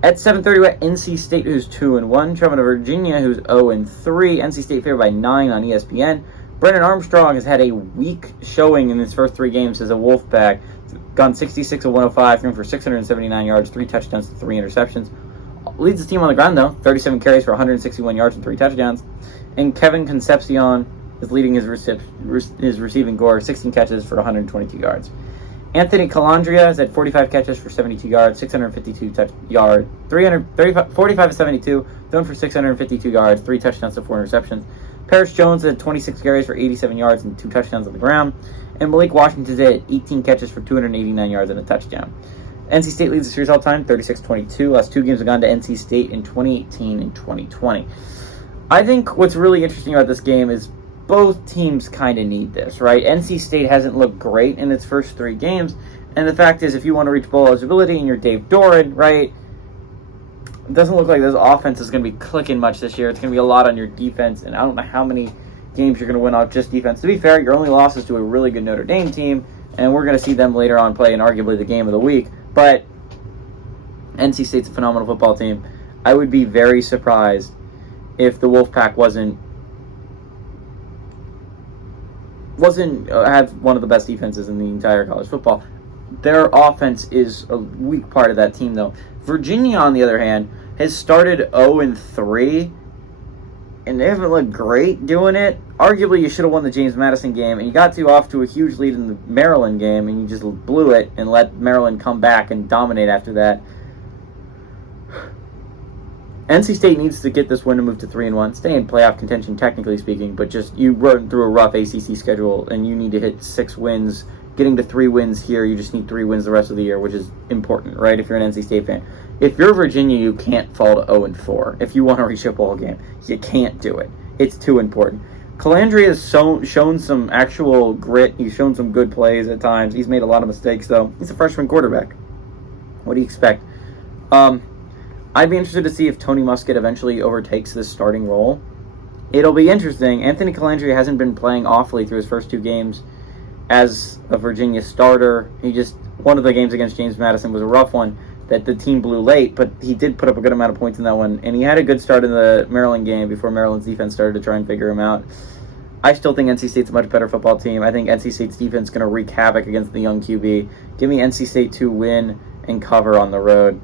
At 7:30, we got NC State, who's 2-1, traveling to Virginia, who's 0-3. NC State favored by 9 on ESPN. Brennan Armstrong has had a weak showing in his first 3 games as a Wolfpack. Gone 66 of 105, thrown for 679 yards, 3 touchdowns, 3 interceptions. Leads the team on the ground, though. 37 carries for 161 yards and 3 touchdowns. And Kevin Concepcion is leading his receiving corps, 16 catches for 122 yards. Anthony Calandria has had 45 catches for 72 yards, 652 yards, 45 of 72, thrown for 652 yards, 3 touchdowns to 4 interceptions. Paris Jones had 26 carries for 87 yards and 2 touchdowns on the ground. And Malik Washington had 18 catches for 289 yards and a touchdown. NC State leads the series all time, 36-22. Last 2 games have gone to NC State in 2018 and 2020. I think what's really interesting about this game is both teams kind of need this, right? NC State hasn't looked great in its first 3 games, and the fact is, if you want to reach bowl eligibility and you're Dave Doran, right, it doesn't look like this offense is going to be clicking much this year. It's going to be a lot on your defense, and I don't know how many games you're going to win off just defense. To be fair, your only loss is to a really good Notre Dame team, and we're going to see them later on play in arguably the game of the week, but NC State's a phenomenal football team. I would be very surprised if the Wolfpack have one of the best defenses in the entire college football. Their offense is a weak part of that team, though. Virginia, on the other hand, has started 0-3, and they haven't looked great doing it. Arguably, you should have won the James Madison game, and you got off to a huge lead in the Maryland game, and you just blew it and let Maryland come back and dominate after that. NC State needs to get this win to move to 3-1, stay in playoff contention, technically speaking, but just you run through a rough ACC schedule, and you need to hit 6 wins. Getting to 3 wins here, you just need 3 wins the rest of the year, which is important, right, if you're an NC State fan. If you're Virginia, you can't fall to 0-4. If you want to reach a bowl game, you can't do it. It's too important. Calandria has shown some actual grit. He's shown some good plays at times. He's made a lot of mistakes, though. He's a freshman quarterback. What do you expect? I'd be interested to see if Tony Muskett eventually overtakes this starting role. It'll be interesting. Anthony Calandria hasn't been playing awfully through his first 2 games as a Virginia starter. One of the games against James Madison was a rough one that the team blew late, but he did put up a good amount of points in that one, and he had a good start in the Maryland game before Maryland's defense started to try and figure him out. I still think NC State's a much better football team. I think NC State's defense is going to wreak havoc against the young QB. Give me NC State to win and cover on the road.